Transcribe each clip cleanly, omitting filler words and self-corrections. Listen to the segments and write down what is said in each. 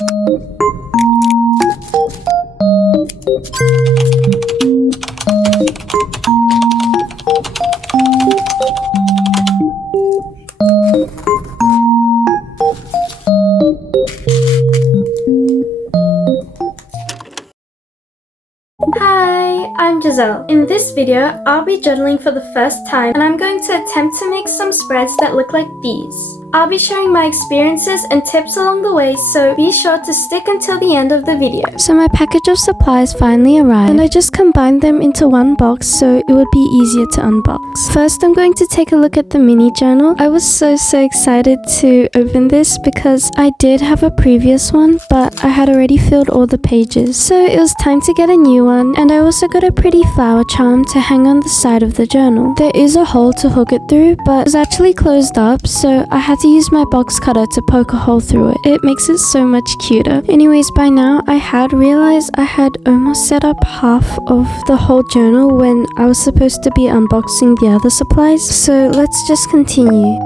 Hi, I'm Giselle. In this video, I'll be journaling for the first time and I'm going to attempt to make some spreads that look like these. I'll be sharing my experiences and tips along the way, so be sure to stick until the end of the video. So my package of supplies finally arrived and I just combined them into one box so it would be easier to unbox. First, I'm going to take a look at the mini journal. I was so excited to open this because I did have a previous one, but I had already filled all the pages. So it was time to get a new one, and I also got a pretty flower charm to hang on the side of the journal. There is a hole to hook it through, but it was actually closed up, so I had to use my box cutter to poke a hole through it. It makes it so much cuter. Anyways, by now I had realized I had almost set up half of the whole journal when I was supposed to be unboxing the other supplies, so let's just continue.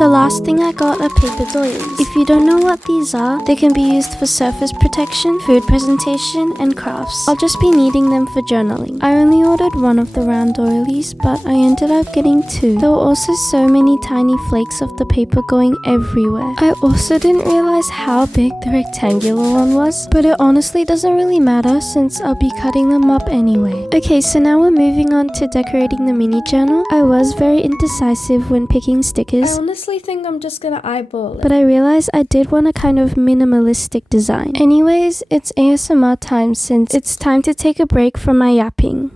The last thing I got are paper doilies. If you don't know what these are, they can be used for surface protection, food presentation, and crafts. I'll just be needing them for journaling. I only ordered one of the round doilies, but I ended up getting two. There were also so many tiny flakes of the paper going everywhere. I also didn't realize how big the rectangular one was, but it honestly doesn't really matter since I'll be cutting them up anyway. Okay, so now we're moving on to decorating the mini journal. I was very indecisive when picking stickers. I honestly think I'm just gonna eyeball it, but I realized I did want a kind of minimalistic design. Anyways, it's ASMR time since it's time to take a break from my yapping.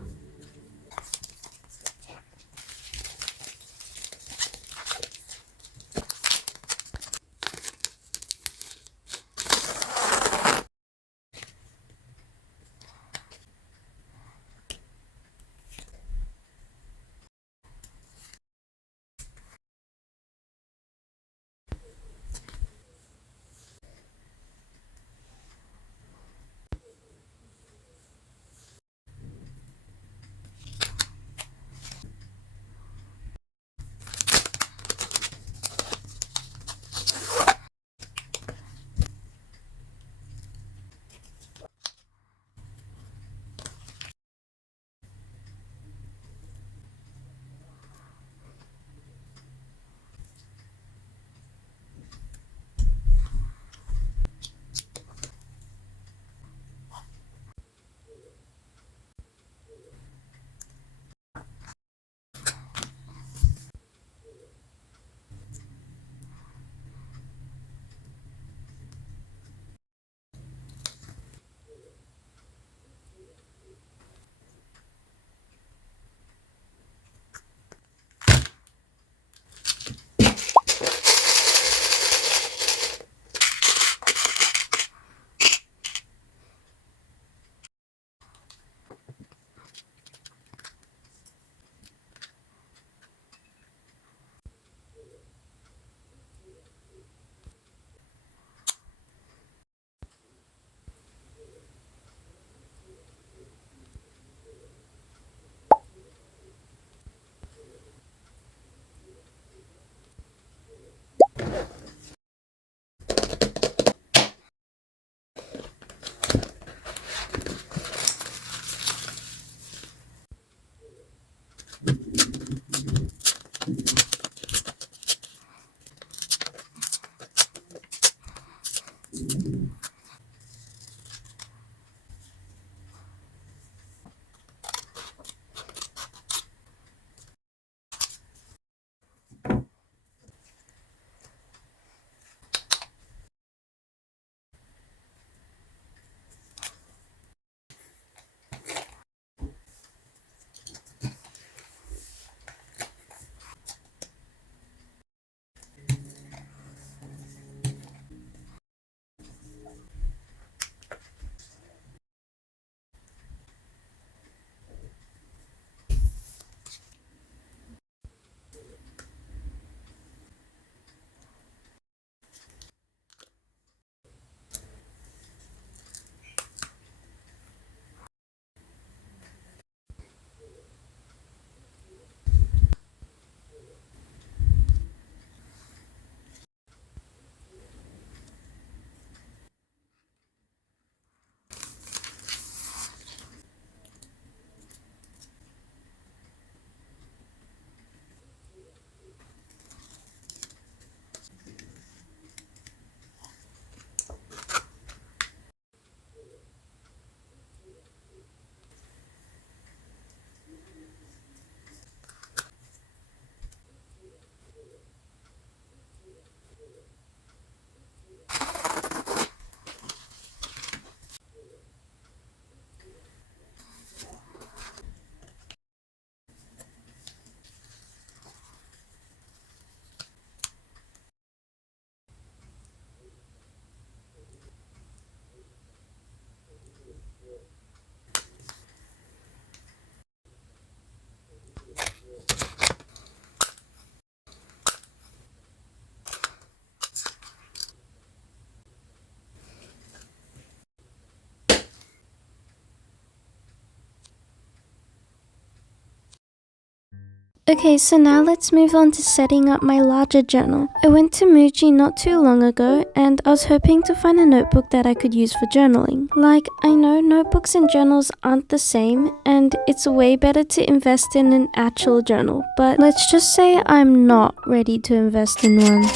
Okay, so now let's move on to setting up my larger journal. I went to Muji not too long ago and I was hoping to find a notebook that I could use for journaling. Like, I know notebooks and journals aren't the same and it's way better to invest in an actual journal, but let's just say I'm not ready to invest in one.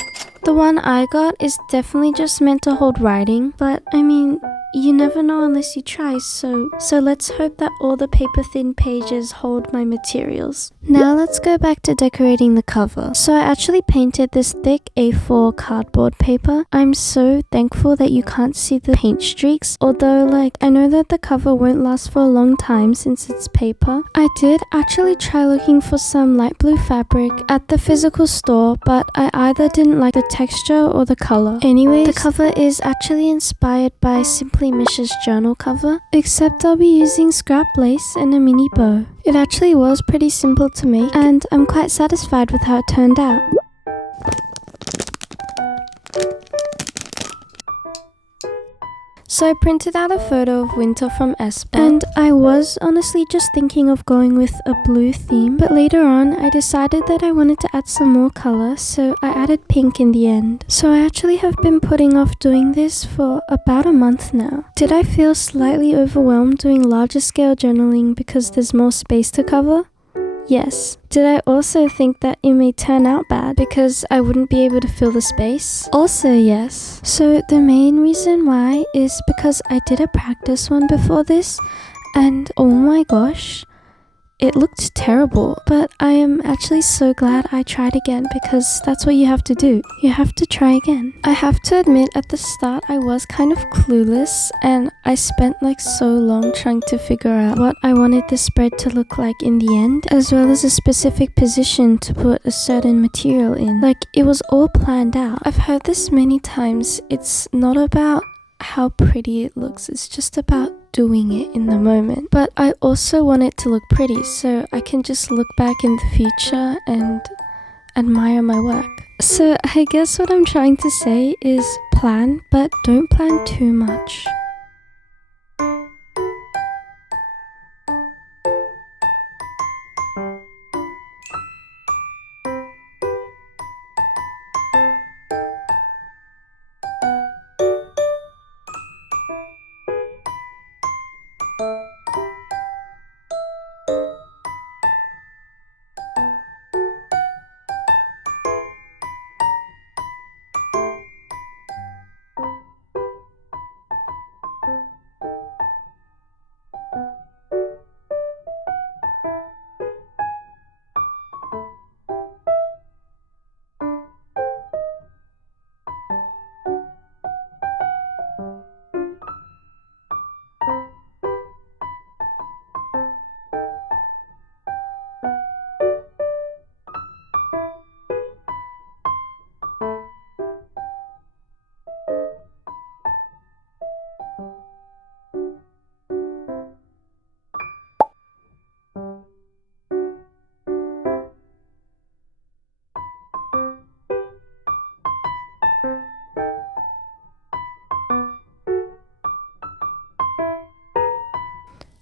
The one I got is definitely just meant to hold writing, but I mean, you never know unless you try, so let's hope that all the paper-thin pages hold my materials. Now let's go back to decorating the cover. So I actually painted this thick A4 cardboard paper. I'm so thankful that you can't see the paint streaks, although like I know that the cover won't last for a long time since it's paper. I did actually try looking for some light blue fabric at the physical store, but I either didn't like the texture or the color. Anyways, the cover is actually inspired by Simply Mish's journal cover, except I'll be using scrap lace and a mini bow. It actually was pretty simple to make and I'm quite satisfied with how it turned out. So I printed out a photo of winter from Espa, and I was honestly just thinking of going with a blue theme, but later on I decided that I wanted to add some more color, so I added pink in the end. So I actually have been putting off doing this for about a month now. Did I feel slightly overwhelmed doing larger scale journaling because there's more space to cover? Yes. Did I also think that it may turn out bad because I wouldn't be able to fill the space? Also yes. So the main reason why is because I did a practice one before this and oh my gosh, it looked terrible, but I am actually so glad I tried again because that's what you have to do. You have to try again. I have to admit at the start I was kind of clueless and I spent like so long trying to figure out what I wanted the spread to look like in the end, as well as a specific position to put a certain material in. Like it was all planned out. I've heard this many times. It's not about how pretty it looks, it's just about doing it in the moment. But I also want it to look pretty so I can just look back in the future and admire my work. So I guess what I'm trying to say is plan, but don't plan too much.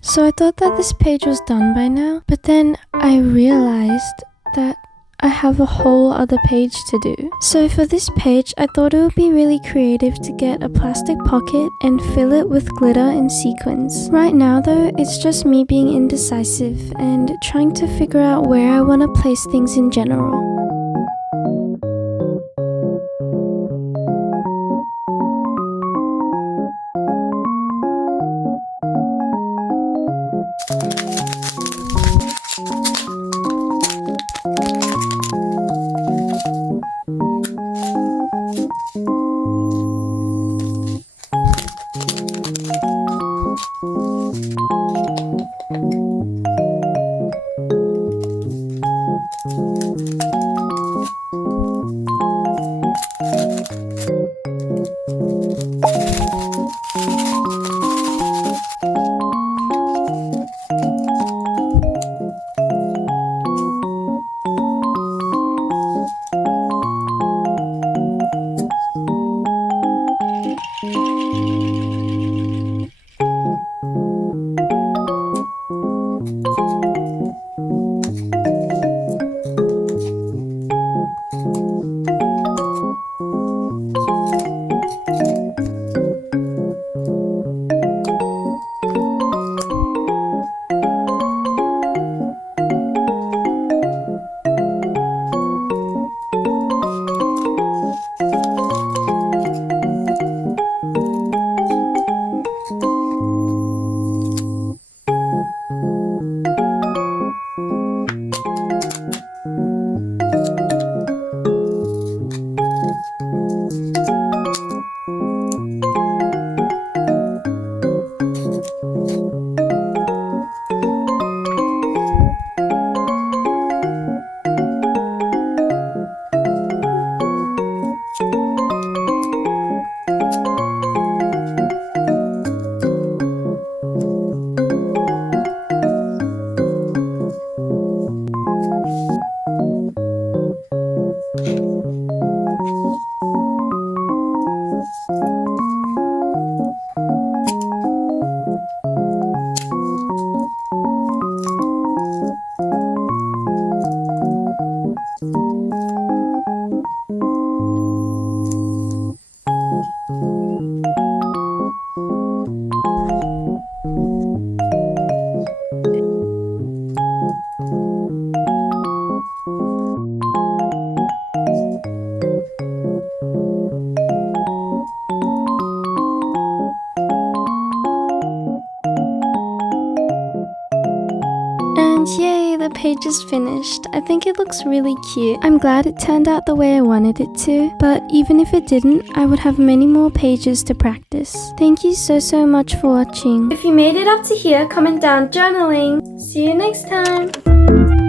So I thought that this page was done by now, but then I realized that I have a whole other page to do. So for this page, I thought it would be really creative to get a plastic pocket and fill it with glitter and sequins. Right now though, it's just me being indecisive and trying to figure out where I want to place things in general. And yay, the page is finished. I think it looks really cute. I'm glad it turned out the way I wanted it to, but even if it didn't, I would have many more pages to practice. Thank you so much for watching. If you made it up to here, comment down journaling. See you next time.